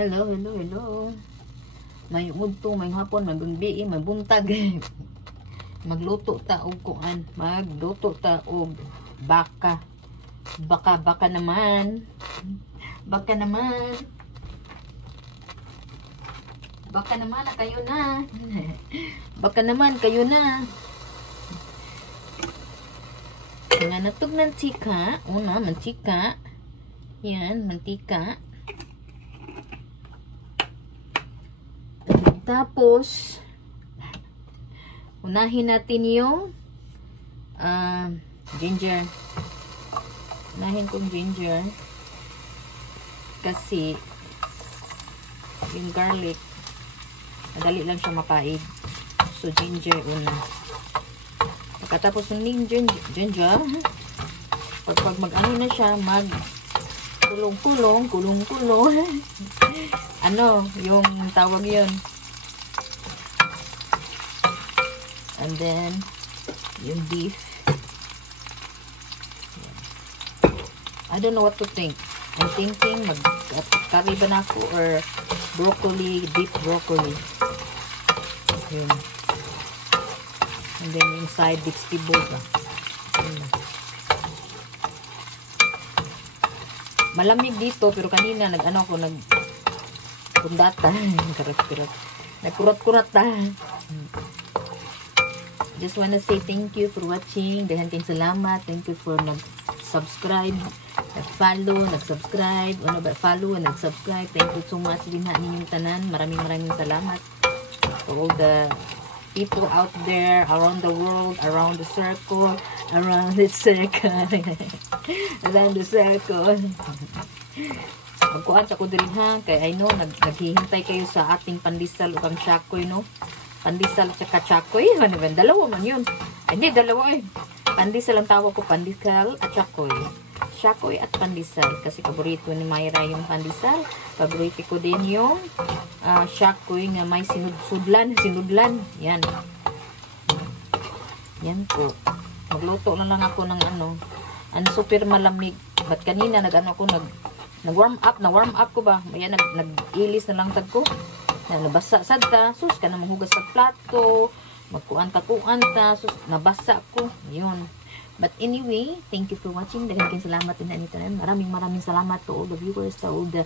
Hello, hello, hello. May udto, may hapon, may bumbi, may buntag. Magluto ta og kuan, magluto ta og baka. Baka naman. Baka naman. Baka naman na kayo na. Baka naman kayo na. Nga natog mantika. Una, mantika. Yan, mantika. Tapos, unahin natin yung ginger. Unahin kong ginger. Kasi, yung garlic, madali lang siya mapaig. So, ginger una. Pagkatapos ng ginger, pag mag-ano na siya, kulong-kulong. Ano, yung tawag yun. And then, yung beef. I don't know what to think. I'm thinking mag-curry ba na ako or broccoli, beef broccoli. Yun. And then yung side vegetable ba. Malamig dito pero kanina nag-ano ako kundata. Nagkurat-kurat ta. Just wanna say thank you for watching. Daghang salamat. Thank you for nag-subscribe, nag-follow, nag-subscribe, follow and nag-subscribe. Thank you so much din na ninyong tanan. Maraming salamat to all the people out there around the world, around the circle, around the circle. Magkuhan sa ko din ha, kaya I know naghihintay kayo sa ating pandesal o chakoy, no? Pandesal at chakoy, dalawa man yun. Ay, hindi, dalawa eh. Pandesal ang tawag ko, pandesal at chakoy. Chakoy at pandesal. Kasi paborito ni Mayra yung pandesal. Paborito ko din yung chakoy nga may sinudlan. Yan. Yan po. Magluto na lang ako ng super malamig. But kanina nag-warm up ko ba? Ayan, nag-ilis na lang sad ko. Nabasa sad ta, sus ka na manghugas sa plato, magkuan ta, sus nabasa ko. Yun. But anyway, thank you for watching. Daghang salamat din nito. Maraming salamat to all the viewers, to all the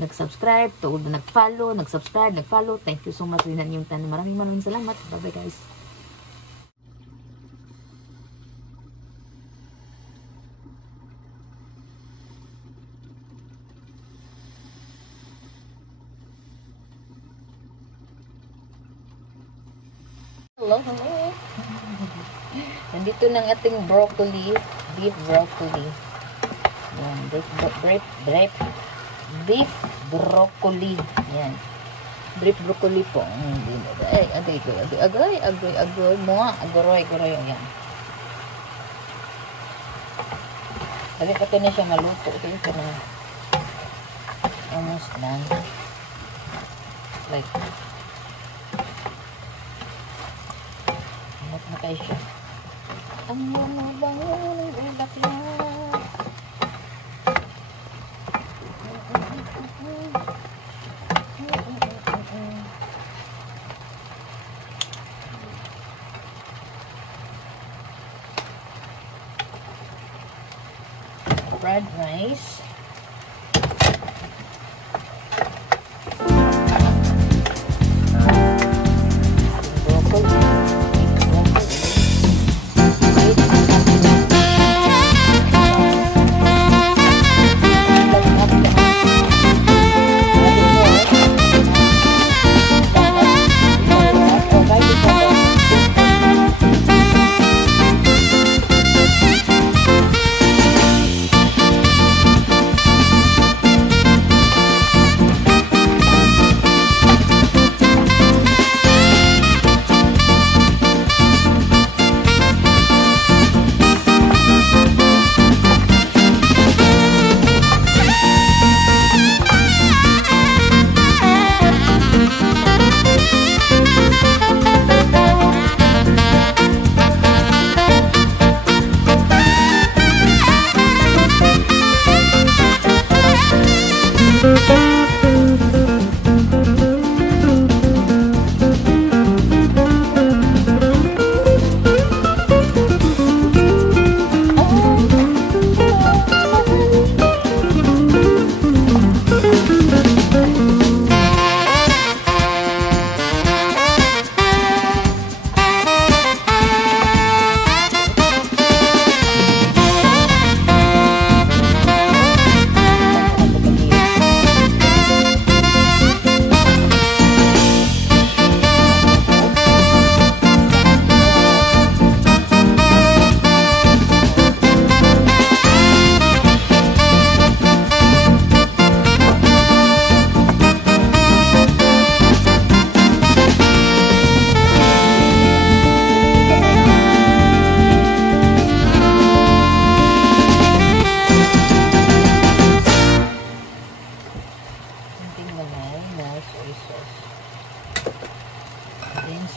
nag-subscribe, to all the nag-follow, nag-subscribe, nag-follow. Thank you so much din ninyong tanan. Maraming salamat. Bye-bye guys. Hello. Nandito ng ating broccoli, beef broccoli. Yan, beef broccoli. Yan. Beef broccoli po. Agoy mo. Agoroy. Yan. Balik ito na siya maluto. Ito na. Almost done. Like, na kayo siya. Ang mga bango ng ulap na. Fried rice.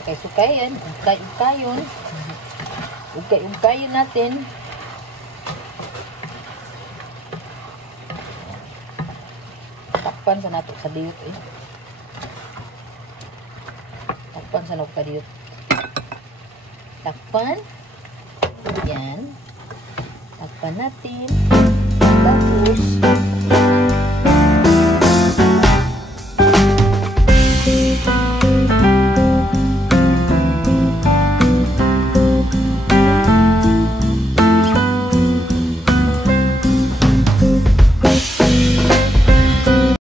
Sukay-sukayan, ugkay-ugkayon. Ugkay-ugkayon natin. Takpan sa nato sa diyot eh. Takpan sa nato sa diyot. Takpan. Yan. Takpan natin. Tapos,